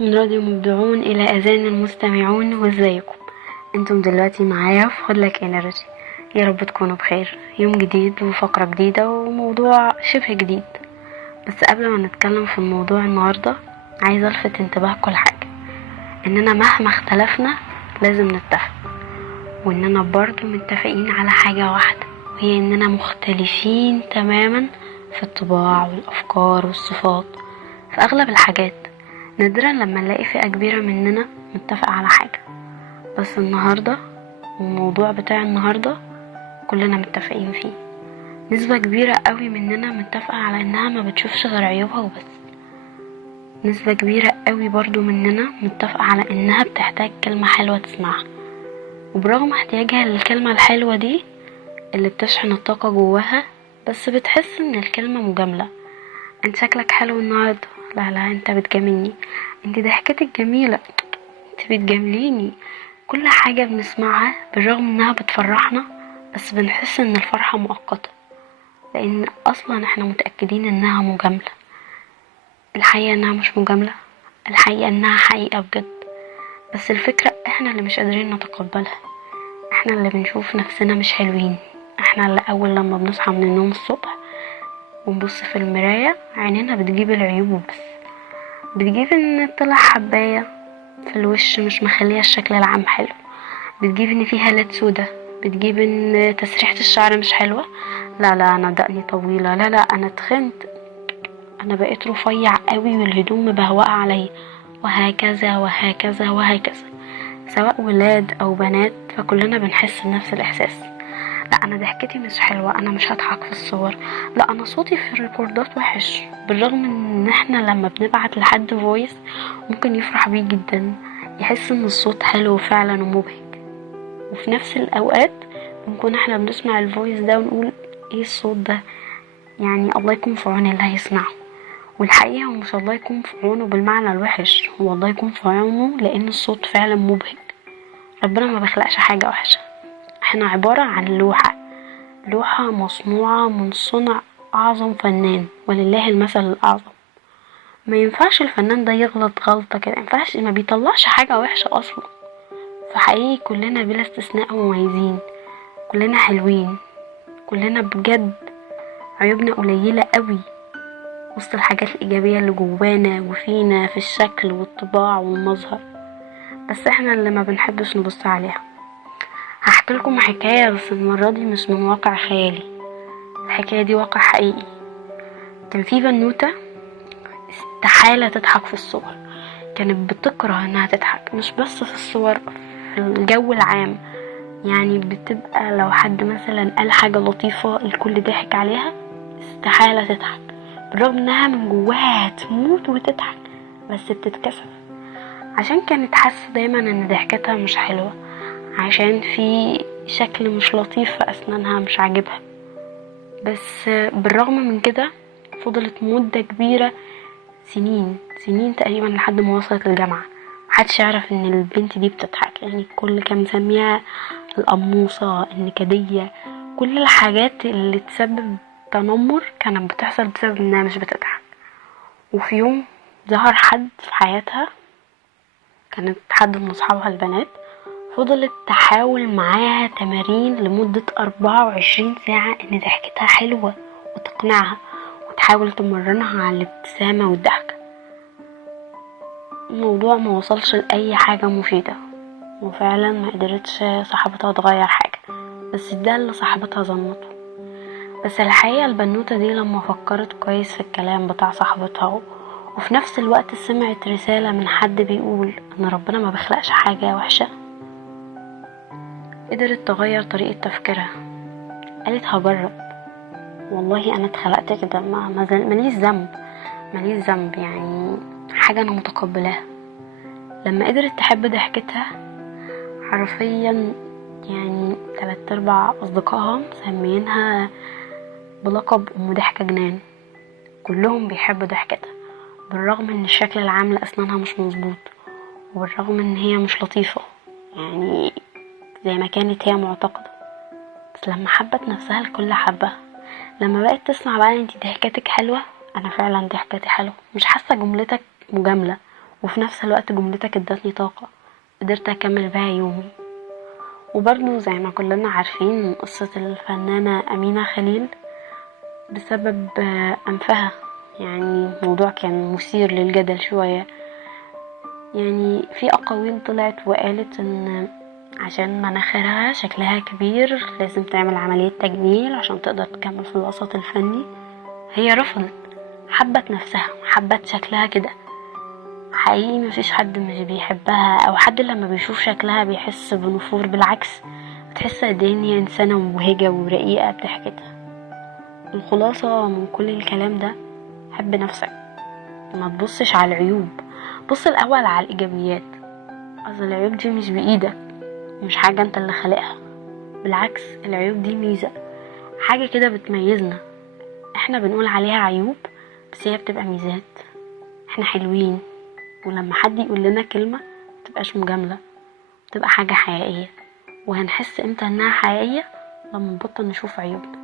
من راديو مبدعون إلى أذان المستمعون، وازيكم؟ انتم دلوقتي معايا في خدلك انرجي. يا رب تكونوا بخير. يوم جديد وفقرة جديدة وموضوع شبه جديد. بس قبل ما نتكلم في الموضوع النهاردة، عايزة الفت انتباهكم لحاجة: اننا مهما اختلفنا لازم نتفق، واننا برضو متفقين على حاجة واحدة، وهي اننا مختلفين تماما في الطباع والافكار والصفات في اغلب الحاجات. نادرا لما نلاقي فئة كبيرة مننا متفق على حاجة. بس النهاردة والموضوع بتاع النهاردة كلنا متفقين فيه. نسبة كبيرة قوي مننا متفقة على انها ما بتشوفش غير عيوبها وبس. نسبة كبيرة قوي برضو مننا متفقة على انها بتحتاج كلمة حلوة تسمعها، وبرغم احتياجها للكلمة الحلوة دي اللي بتشحن الطاقة جواها، بس بتحس ان الكلمة مجاملة. انت شكلك حلو النهاردة، لا لا انت بتجاملني، انت ضحكتك جميلة، انت بتجامليني. كل حاجة بنسمعها بالرغم انها بتفرحنا، بس بنحس ان الفرحة مؤقتة، لان اصلا احنا متأكدين انها مجاملة. الحقيقة انها مش مجاملة، الحقيقة انها حقيقة بجد. بس الفكرة احنا اللي مش قادرين نتقبلها. احنا اللي بنشوف نفسنا مش حلوين. احنا اللي اول لما بنصحى من النوم الصبح ونبص في المراية عينينا بتجيب العيوب وبس. بتجيب ان طلع حباية في الوش مش مخليها الشكل العام حلو، بتجيب ان في هالات سودا، بتجيب ان تسريحة الشعر مش حلوة، لا لا انا دقني طويلة، لا لا انا تخنت، انا بقيت رفيع قوي والهدوم مبهوقة عليا، وهكذا وهكذا وهكذا. سواء ولاد او بنات فكلنا بنحس بنفس الاحساس. لا انا ضحكتي مش حلوة، انا مش هضحك في الصور، لا انا صوتي في الريكوردات وحش. بالرغم ان احنا لما بنبعت لحد فويس ممكن يفرح بيه جدا، يحس ان الصوت حلو فعلا ومبهج، وفي نفس الاوقات بنكون احنا بنسمع الفويس ده ونقول ايه الصوت ده، يعني الله يكون في عون اللي هيسمعه. والحقيقة هو مش الله يكون في عونه بالمعنى الوحش، هو الله يكون في عونه لان الصوت فعلا مبهج. ربنا ما بيخلقش حاجة وحشة، احنا عبارة عن لوحة مصنوعة من صنع أعظم فنان، ولله المثل الأعظم. ما ينفعش الفنان ده يغلط غلطة كده، ما ينفعش، ما بيطلعش حاجة وحشة أصلا. فحقيقي كلنا بلا استثناء مميزين، كلنا حلوين، كلنا بجد عيوبنا قليلة قوي وسط الحاجات الإيجابية اللي جوانا وفينا في الشكل والطباع والمظهر، بس احنا اللي ما بنحبش نبص عليها. هحكي لكم حكاية، بس المرة دي مش من واقع خيالي، الحكاية دي واقع حقيقي. كان في بنوتة استحالة تضحك في الصور، كانت بتكره انها تضحك، مش بس في الصور، في الجو العام. يعني بتبقى لو حد مثلا قال حاجة لطيفة الكل ضحك عليها، استحالة تضحك، بالرغم انها من جواها هتموت وتضحك، بس بتتكسف عشان كانت حاسة دايما ان ضحكتها مش حلوة، عشان في شكل مش لطيف في اسنانها مش عاجبها. بس بالرغم من كده فضلت مدة كبيرة، سنين تقريبا، لحد ما وصلت الجامعة. محدش يعرف ان البنت دي بتضحك، يعني الكل كان مسميها القموصة، النكدية، كل الحاجات اللي تسبب تنمر كانت بتحصل بسبب انها مش بتضحك. وفي يوم ظهر حد في حياتها، كانت حد من اصحابها البنات، فضلت تحاول معاها تمارين لمدة 24 ساعة ان ضحكتها حلوة، وتقنعها وتحاول تمرنها على الابتسامة والضحك. الموضوع ما وصلش لأي حاجة مفيدة، وفعلا ما قدرتش صاحبتها تغير حاجة، بس ده اللي صاحبتها ظنته. بس الحقيقة البنوتة دي لما فكرت كويس في الكلام بتاع صاحبتها، وفي نفس الوقت سمعت رسالة من حد بيقول ان ربنا ما بيخلقش حاجة وحشة، قدرت تغير طريقة تفكيرها. قالت هجرب، والله انا اتخلقت كده، ماليش ذنب، يعني حاجة انا متقبلاها. لما قدرت تحب ضحكتها حرفيا، يعني 3/4 اصدقائها مسميينها بلقب ام ضحكة جنان. كلهم بيحبوا ضحكتها، بالرغم ان الشكل العام لاسنانها مش مظبوط، وبالرغم ان هي مش لطيفة، يعني زي ما كانت هي معتقدة. بس لما حبت نفسها الكل حبها. لما بقت تسمع بقى انتي ضحكتك حلوة، انا فعلا ضحكتي حلوة، مش حاسة جملتك مجاملة، وفي نفس الوقت جملتك ادتني طاقة قدرت اكمل بيها يومي. وبرضه زي ما كلنا عارفين قصة الفنانة أمينة خليل بسبب أنفها، يعني موضوع كان مثير للجدل شوية. يعني في أقاويل طلعت وقالت إن عشان مناخيرها شكلها كبير لازم تعمل عملية تجميل عشان تقدر تكمل في الوسط الفني. هي رفضت، حبت نفسها، حبت شكلها كده. حقيقي مفيش حد مش بيحبها او حد لما بيشوف شكلها بيحس بنفور، بالعكس بتحس قد ايه ان هي انسانه مبهجه ورقيقه بضحكتها. الخلاصه من كل الكلام ده، حب نفسك، ما تبصش على العيوب، بص الاول على الايجابيات. اصل العيوب دي مش بايدك، مش حاجه انت اللي خالقها، بالعكس العيوب دي ميزه، حاجه كده بتميزنا. احنا بنقول عليها عيوب بس هي بتبقى ميزات. احنا حلوين، ولما حد يقول لنا كلمه متبقاش مجامله، بتبقى حاجه حقيقيه. وهنحس امتى انها حقيقيه؟ لما نبطل نشوف عيوبنا.